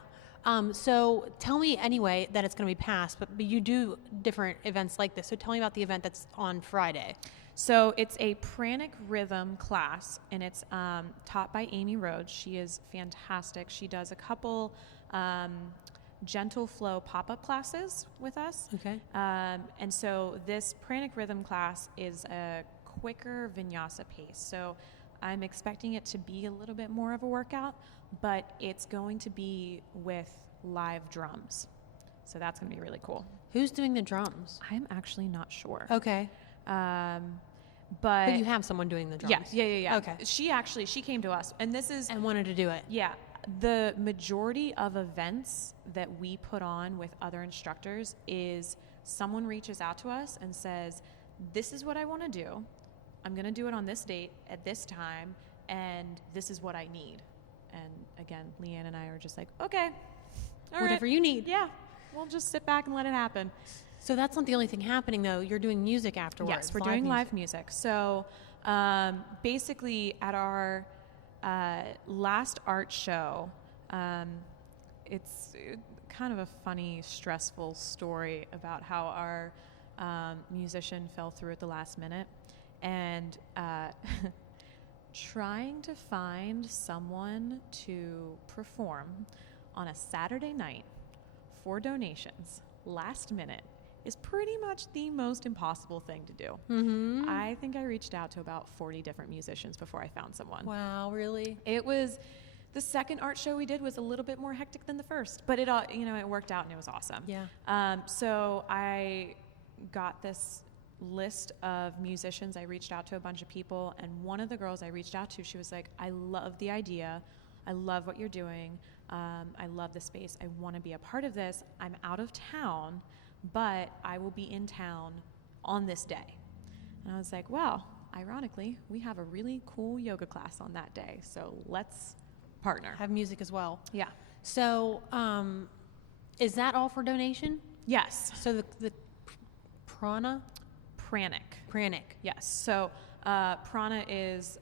So tell me anyway that it's going to be passed, but you do different events like this. So tell me about the event that's on Friday. So it's a pranic rhythm class, and it's taught by Amy Rhodes. She is fantastic. She does a couple gentle flow pop-up classes with us. Okay. And so this pranic rhythm class is a quicker vinyasa pace. So I'm expecting it to be a little bit more of a workout, but it's going to be with live drums. So that's going to be really cool. Who's doing the drums? I'm actually not sure. Okay. But you have someone doing the drums. Yeah. Okay. She came to us, and this is, And wanted to do it. yeah, the majority of events that we put on with other instructors is someone reaches out to us and says, this is what I want to do. I'm going to do it on this date at this time, and this is what I need. And again, Leanne and I are just like, okay, all Whatever right. you need. Yeah, we'll just sit back and let it happen. So that's not the only thing happening, though. You're doing music afterwards. Yes, we're doing live music. So basically at our last art show, it's kind of a funny, stressful story about how our musician fell through at the last minute. And trying to find someone to perform on a Saturday night for donations last minute is pretty much the most impossible thing to do. Mm-hmm. I think I reached out to about 40 different musicians before I found someone. Wow, really? It was, the second art show we did was a little bit more hectic than the first, but it all, it worked out and it was awesome. Yeah. So I got this list of musicians. I reached out to a bunch of people, and one of the girls I reached out to, she was like, I love the idea. I love what you're doing. I love the space. I want to be a part of this. I'm out of town, but I will be in town on this day. And I was like, well, ironically, we have a really cool yoga class on that day, so let's partner. Have music as well. Yeah. So is that all for donation? Yes. So the prana? Pranic. Yes. So prana is,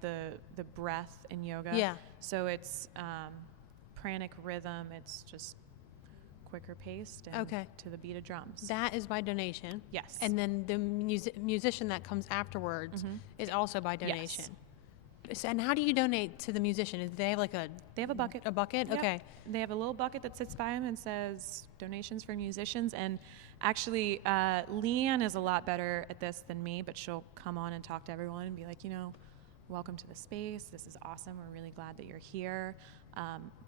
the breath in yoga. Yeah. So it's pranic rhythm. It's just quicker paced and to the beat of drums. That is by donation. Yes. And then the musician that comes afterwards is also by donation. Yes. And how do you donate to the musician? Do they have They have a bucket. A bucket? Yep. Okay. They have a little bucket that sits by them and says donations for musicians. And actually, Leanne is a lot better at this than me, but she'll come on and talk to everyone and be like, welcome to the space. This is awesome. We're really glad that you're here.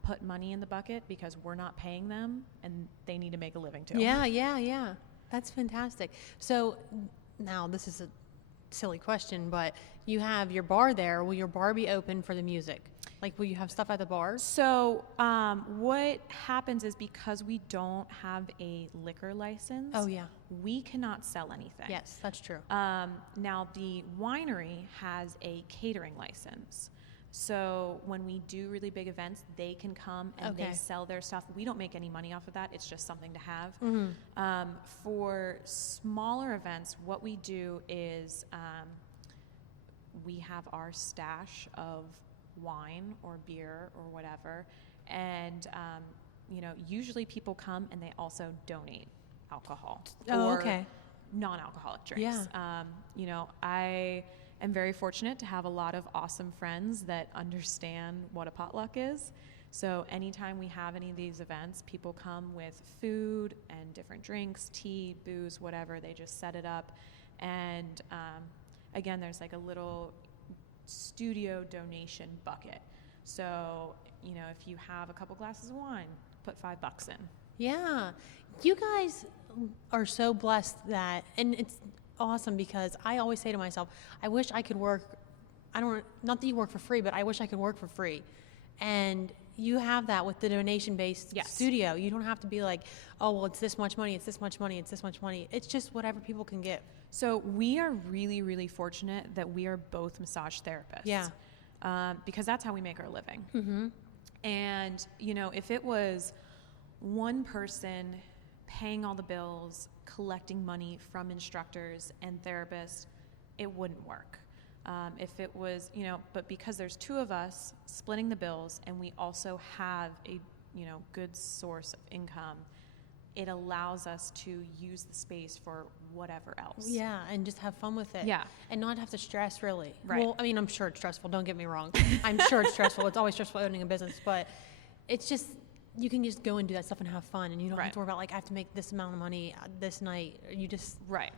Put money in the bucket because we're not paying them and they need to make a living too. Yeah. That's fantastic. So now this is a silly question, but you have your bar there. Will your bar be open for the music? Like, will you have stuff at the bars? So what happens is, because we don't have a liquor license, we cannot sell anything. Yes, that's true. Now, the winery has a catering license. So when we do really big events, they can come and they sell their stuff. We don't make any money off of that. It's just something to have. For smaller events, what we do is we have our stash of wine or beer or whatever, and usually people come and they also donate alcohol non-alcoholic drinks. You know, I am very fortunate to have a lot of awesome friends that understand what a potluck is. So anytime we have any of these events, people come with food and different drinks, tea, booze, whatever. They just set it up. And again, there's like a little studio donation bucket. So, you know, if you have a couple glasses of wine, put $5 in. Yeah. You guys are so blessed that, and it's awesome because I always say to myself, I wish I could work, not that you work for free, but I wish I could work for free. And you have that with the donation-based studio. You don't have to be like, oh, well, it's this much money, it's this much money, it's this much money. It's just whatever people can give. So we are really, really fortunate that we are both massage therapists. Yeah. Because that's how we make our living. Mm-hmm. And, you know, if it was one person paying all the bills, collecting money from instructors and therapists, it wouldn't work. If it was, you know, but because there's two of us splitting the bills and we also have a, you know, good source of income, it allows us to use the space for whatever else. Yeah, and just have fun with it. Yeah. And not have to stress, really. Right. Well, I mean, I'm sure it's stressful. Don't get me wrong. I'm sure it's stressful. It's always stressful owning a business. But it's just, you can just go and do that stuff and have fun. And you don't have to worry about, like, I have to make this amount of money this night. You just... Right.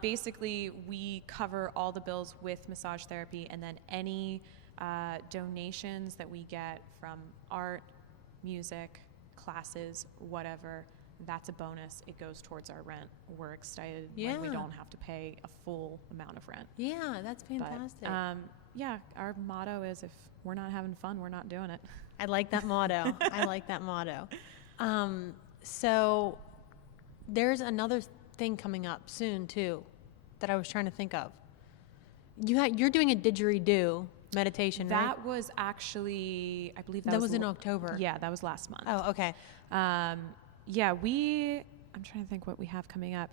Basically, we cover all the bills with massage therapy, and then any donations that we get from art, music, classes, whatever, that's a bonus. It goes towards our rent. We're excited when we don't have to pay a full amount of rent. Yeah, that's fantastic. But, yeah, our motto is if we're not having fun, we're not doing it. I like that motto. I like that motto. So there's another thing coming up soon too that I was trying to think of. You're doing a didgeridoo meditation, right? That was actually, I believe that was in October. Yeah, that was last month. Oh, okay. Yeah, I'm trying to think what we have coming up.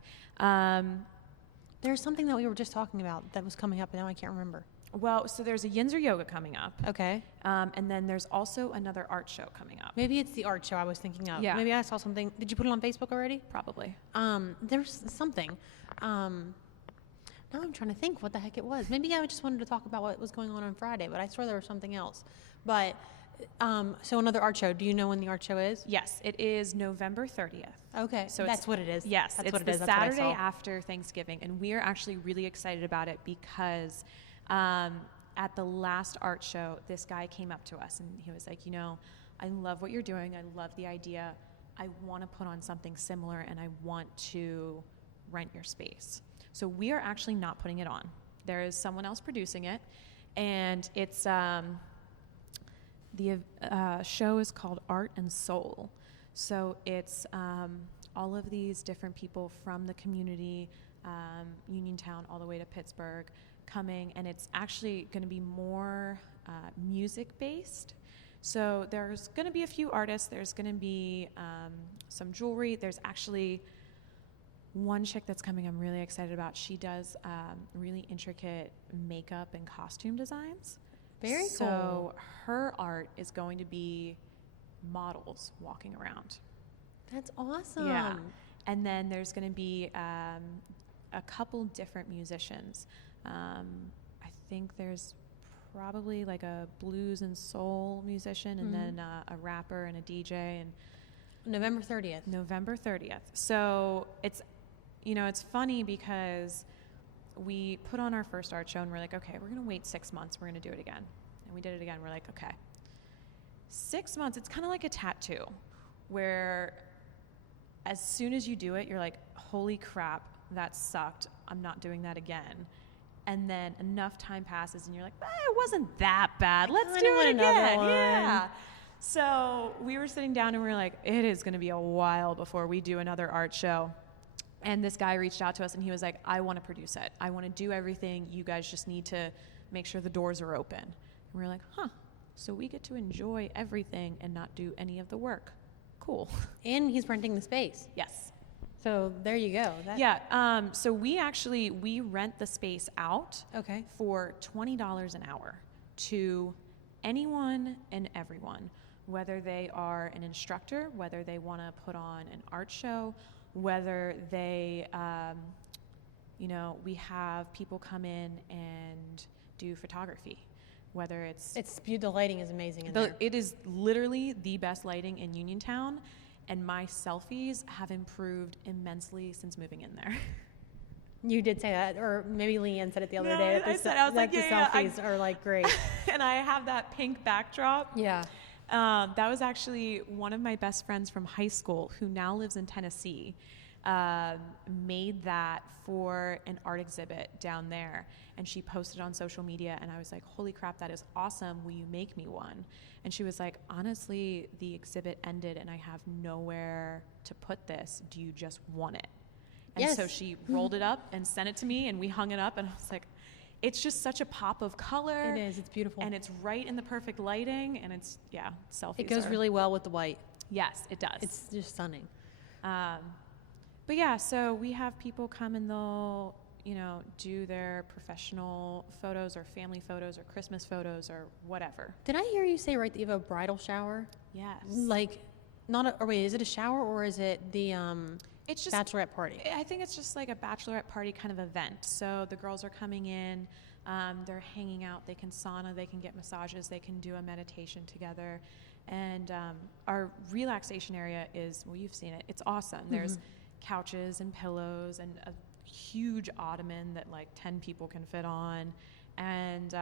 There's something that we were just talking about that was coming up, and now I can't remember. Well, so there's a Yinzer Yoga coming up. Okay. And then there's also another art show coming up. Maybe it's the art show I was thinking of. Yeah. Maybe I saw something. Did you put it on Facebook already? Probably. There's something. Now I'm trying to think what the heck it was. Maybe I just wanted to talk about what was going on Friday, but I swear there was something else. But, so another art show. Do you know when the art show is? Yes, it is November 30th. Okay, so that's what it is. Yes, that's it's what it the is. That's what I Saturday saw. after Thanksgiving, and we are actually really excited about it because at the last art show, this guy came up to us and he was like, you know, I love what you're doing. I love the idea. I want to put on something similar and I want to rent your space. So we are actually not putting it on. There is someone else producing it, and it's the show is called Art and Soul. So it's all of these different people from the community, Uniontown all the way to Pittsburgh, coming, and it's actually going to be more music-based. So there's going to be a few artists. There's going to be some jewelry. There's actually one chick that's coming I'm really excited about. She does really intricate makeup and costume designs. Very cool. So her art is going to be models walking around. That's awesome. Yeah. And then there's going to be a couple different musicians. I think there's probably like a blues and soul musician, and then a rapper and a DJ. And November 30th. November 30th. So it's, you know, it's funny because we put on our first art show and we're like, okay, we're going to wait 6 months. We're going to do it again. And we did it again. We're like, okay, 6 months. It's kind of like a tattoo where as soon as you do it, you're like, holy crap, that sucked. I'm not doing that again. And then enough time passes and you're like, it wasn't that bad. Let's do it again. Yeah. So we were sitting down and we were like, it is going to be a while before we do another art show. And this guy reached out to us and he was like, I want to produce it. I want to do everything. You guys just need to make sure the doors are open. And we were like, so we get to enjoy everything and not do any of the work. Cool. And he's renting the space. Yes. So there you go. So we rent the space out for $20 an hour to anyone and everyone, whether they are an instructor, whether they want to put on an art show, whether they, we have people come in and do photography, whether the lighting is amazing in there. It is literally the best lighting in Uniontown, and my selfies have improved immensely since moving in there. You did say that, or maybe Leanne said it the other No, day. I was like, the selfies are like great. And I have that pink backdrop. Yeah. That was actually one of my best friends from high school, who now lives in Tennessee, made that for an art exhibit down there. And she posted on social media, and I was like, holy crap, that is awesome. Will you make me one? And she was like, honestly, the exhibit ended and I have nowhere to put this. Do you just want it? And yes. So she rolled it up and sent it to me, and we hung it up, and I was like, it's just such a pop of color. It is. It's beautiful. And it's right in the perfect lighting, and it's, selfies. It goes really well with the white. Yes, it does. It's just stunning. But yeah, so we have people come and they'll, do their professional photos or family photos or Christmas photos or whatever. Did I hear you say right that you have a bridal shower? Yes. Like, is it a shower or is it the it's just bachelorette party? I think it's just like a bachelorette party kind of event. So the girls are coming in, they're hanging out, they can sauna, they can get massages, they can do a meditation together. And our relaxation area is, well, you've seen it, it's awesome. Mm-hmm. There's couches and pillows and a huge ottoman that like 10 people can fit on. And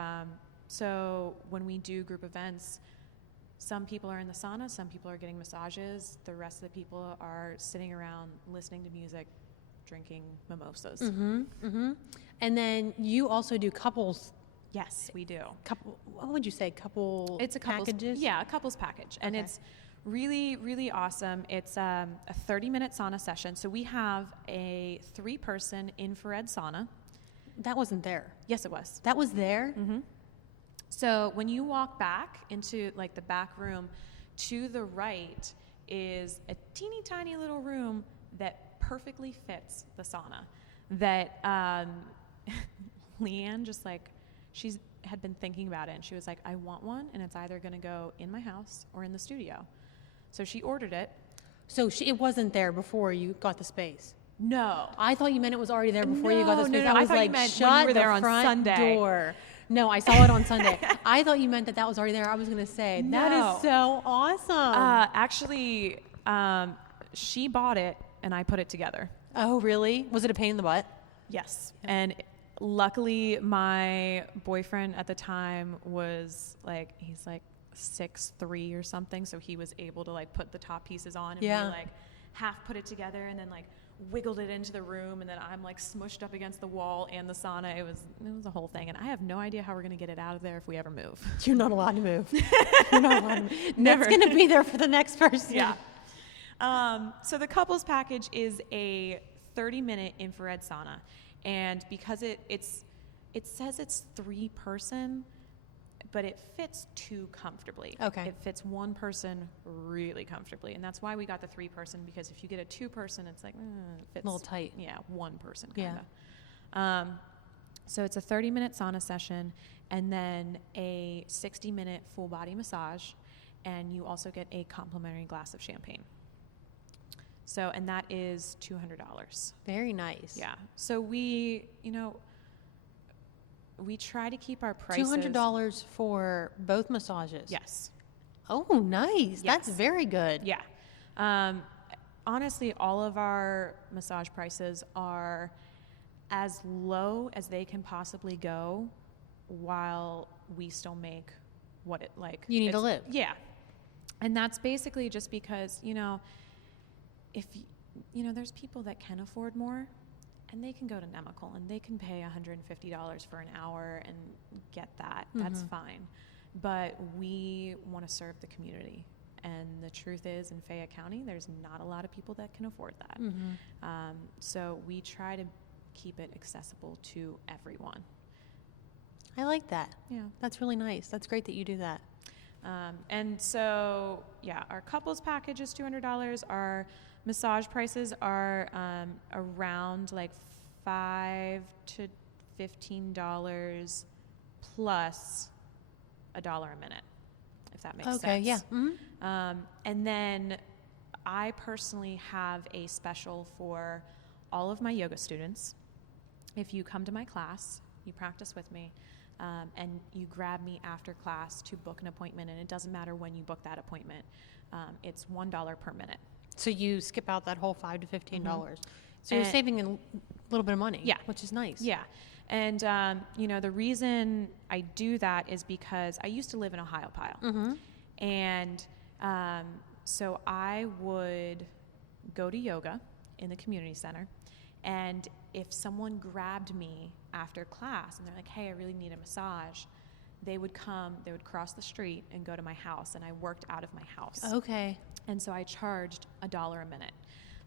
so when we do group events, some people are in the sauna, some people are getting massages, the rest of the people are sitting around listening to music, drinking mimosas. Mm-hmm, mm-hmm. And then you also do couples. Yes, we do. What would you say? It's a couples packages? Yeah, a couples package. And it's really, really awesome. It's a 30-minute sauna session. So we have a 3-person infrared sauna. That wasn't there. Yes, it was. That was there? Mm-hmm. So when you walk back into like the back room, to the right is a teeny tiny little room that perfectly fits the sauna. That Leanne just like, she's had been thinking about it, and she was like, I want one, and it's either going to go in my house or in the studio. So she ordered it. So it wasn't there before you got the space? No. I thought you meant it was already there before you got the space. No, I was thought like, you meant shut when you were there on front Sunday. door. No, I saw it on Sunday. I thought you meant that was already there. I was going to say, that is so awesome. Actually, she bought it, and I put it together. Oh, really? Was it a pain in the butt? Yes. Yeah. And luckily, my boyfriend at the time was like, he's like 6'3" or something, so he was able to like put the top pieces on, and we like half put it together, and then like wiggled it into the room, and then I'm like smushed up against the wall and the sauna. It was a whole thing, and I have no idea how we're gonna get it out of there if we ever move. You're not allowed to move. You're not allowed to move. Never. That's gonna be there for the next person. Yeah. So the couples package is a 30-minute infrared sauna, and because it says it's 3-person, but it fits 2 comfortably. Okay. It fits 1 person really comfortably, and that's why we got the 3-person, because if you get a 2-person, it's like, it fits a little tight. Yeah, 1 person kind of. Yeah. So it's a 30-minute sauna session, and then a 60-minute full body massage, and you also get a complimentary glass of champagne. So, and that is $200. Very nice. Yeah. So we try to keep our prices. $200 for both massages? Yes. Oh, nice. Yes. That's very good. Yeah. Honestly, all of our massage prices are as low as they can possibly go while we still make what it like. You need to live. Yeah. And that's basically just because, if there's people that can afford more, and they can go to Nemacal and they can pay $150 for an hour and get that. Mm-hmm. That's fine. But we want to serve the community. And the truth is, in Fayette County, there's not a lot of people that can afford that. Mm-hmm. So we try to keep it accessible to everyone. I like that. Yeah. That's really nice. That's great that you do that. And so, our couples package is $200. Our massage prices are around like $5 to $15 plus $1 a minute, if that makes sense. Okay, yeah. Mm-hmm. And then I personally have a special for all of my yoga students. If you come to my class, you practice with me, and you grab me after class to book an appointment, and it doesn't matter when you book that appointment, it's $1 per minute. So you skip out that whole $5 to $15. So you're saving a little bit of money. Yeah. Which is nice. Yeah. And, the reason I do that is because I used to live in Ohiopyle. Mm-hmm. And so I would go to yoga in the community center. And if someone grabbed me after class and they're like, hey, I really need a massage, they would cross the street and go to my house. And I worked out of my house. Okay. And so I charged $1 a minute.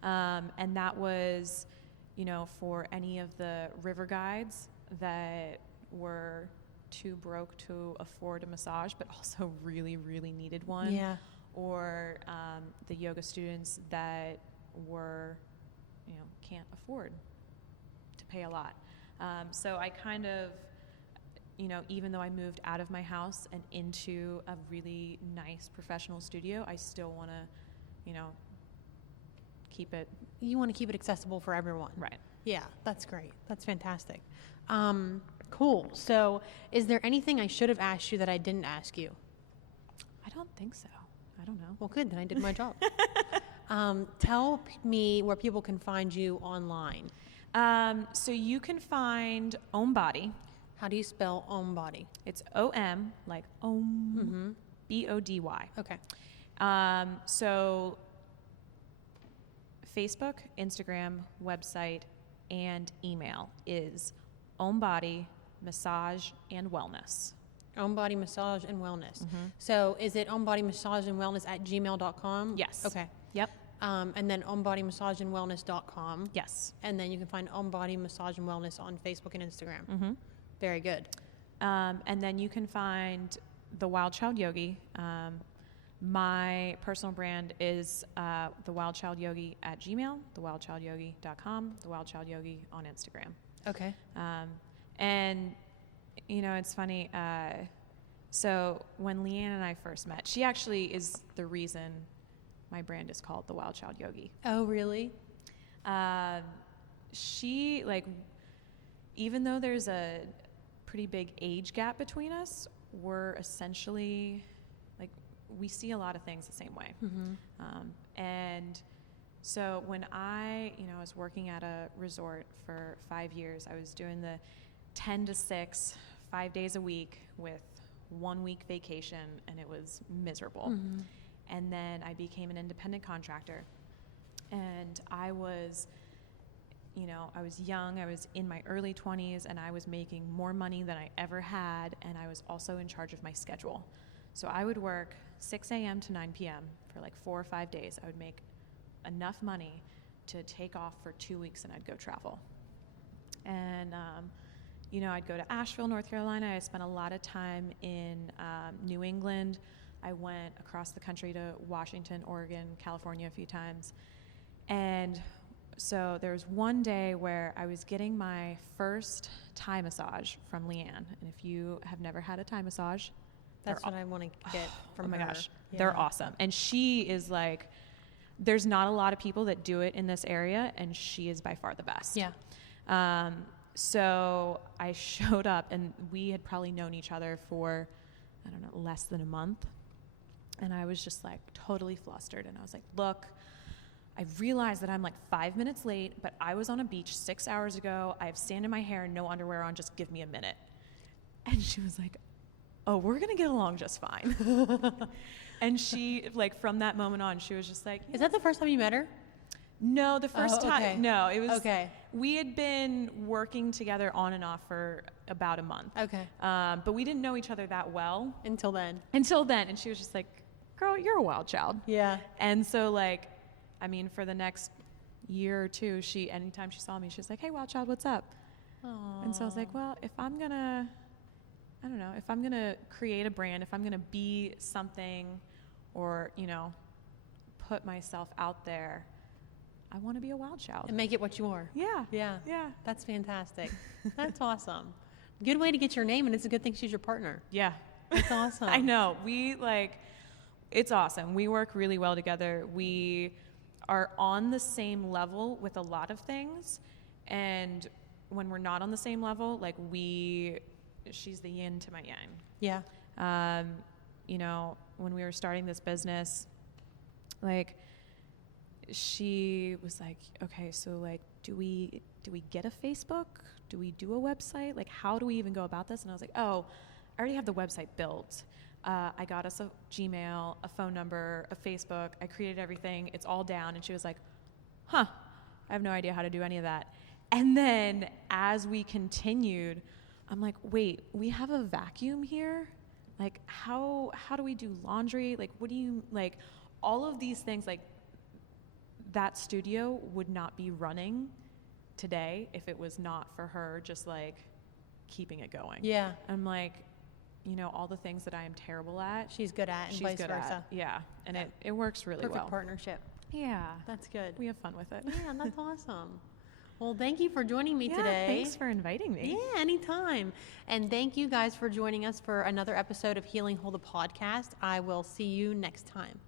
And that was, for any of the river guides that were too broke to afford a massage, but also really, really needed one. Yeah. Or the yoga students that were, can't afford to pay a lot. So I kind of, even though I moved out of my house and into a really nice professional studio, I still want to, keep it. You want to keep it accessible for everyone. Right. Yeah, that's great. That's fantastic. Cool. So is there anything I should have asked you that I didn't ask you? I don't think so. I don't know. Well, good. Then I did my job. Tell me where people can find you online. So you can find OmBody. How do you spell OmBody? It's O-M, like Om, Mm-hmm. B-O-D-Y. Okay. So Facebook, Instagram, website, and email is OmBody Massage and Wellness. OmBody Massage and Wellness. Mm-hmm. So is it OmBody Massage and Wellness at gmail.com? Yes. Okay. Yep. And then OmBodyMassageandWellness.com. Yes. And then you can find OmBody Massage and Wellness on Facebook and Instagram. Mm-hmm. Very good. And then you can find the Wild Child Yogi. My personal brand is the Wild Child Yogi at Gmail, thewildchildyogi.com, the Wild Child Yogi on Instagram. Okay. And, it's funny. So when Leanne and I first met, she actually is the reason my brand is called the Wild Child Yogi. Oh, really? She, even though there's a pretty big age gap between us, we're essentially, we see a lot of things the same way. Mm-hmm. And so when I was working at a resort for 5 years, I was doing the 10 to 6, 5 days a week with 1 week vacation, and it was miserable. Mm-hmm. And then I became an independent contractor, and I was young, I was in my early 20s, and I was making more money than I ever had, and I was also in charge of my schedule. So I would work 6 a.m. to 9 p.m. for 4 or 5 days. I would make enough money to take off for 2 weeks, and I'd go travel. And, I'd go to Asheville, North Carolina. I spent a lot of time in New England. I went across the country to Washington, Oregon, California a few times. And so there was one day where I was getting my first Thai massage from Leanne. And if you have never had a Thai massage, That's what I want to get from oh my her. gosh, Yeah. they're awesome. And she is there's not a lot of people that do it in this area, and she is by far the best. Yeah. So I showed up, and we had probably known each other for, I don't know, less than a month. And I was just totally flustered. And I was like, look, I realized that I'm 5 minutes late, but I was on a beach 6 hours ago. I have sand in my hair and no underwear on. Just give me a minute. And she was like, oh, we're going to get along just fine. And she, from that moment on, she was just like, Is that the first time you met her? no, the first okay. time. No, it was, Okay. we had been working together on and off for about a month. Okay. But we didn't know each other that well Until then. until then. And she was just like, girl, you're a wild child. Yeah. And so for the next year or two, anytime she saw me, she was like, hey, wild child, what's up? Aww. And so I was like, well, if I'm going to create a brand, if I'm going to be something or, put myself out there, I want to be a wild child. And make it what you are. Yeah. Yeah. Yeah. That's fantastic. That's awesome. Good way to get your name, and it's a good thing she's your partner. Yeah. That's awesome. I know. It's awesome. We work really well together. We are on the same level with a lot of things. And when we're not on the same level, like she's the yin to my yang. Yeah. You know, when we were starting this business, like she was like, okay, so like, do we get a Facebook? Do we do a website? Like, how do we even go about this? And I was like, oh, I already have the website built. I got us a Gmail, a phone number, a Facebook. I created everything. It's all down. And she was like, huh, I have no idea how to do any of that. And then as we continued, I'm like, wait, we have a vacuum here? Like, how do we do laundry? Like, what do you, like, all of these things, like, that studio would not be running today if it was not for her just, like, keeping it going. Yeah. I'm like, you know, all the things that I am terrible at, She's good at, and she's vice good versa. at. Yeah. And it works really Perfect well. partnership. Yeah. That's good. We have fun with it. Yeah, that's awesome. Well, thank you for joining me Yeah, today. thanks for inviting me. Yeah, anytime. And thank you guys for joining us for another episode of Healing Whole the podcast. I will see you next time.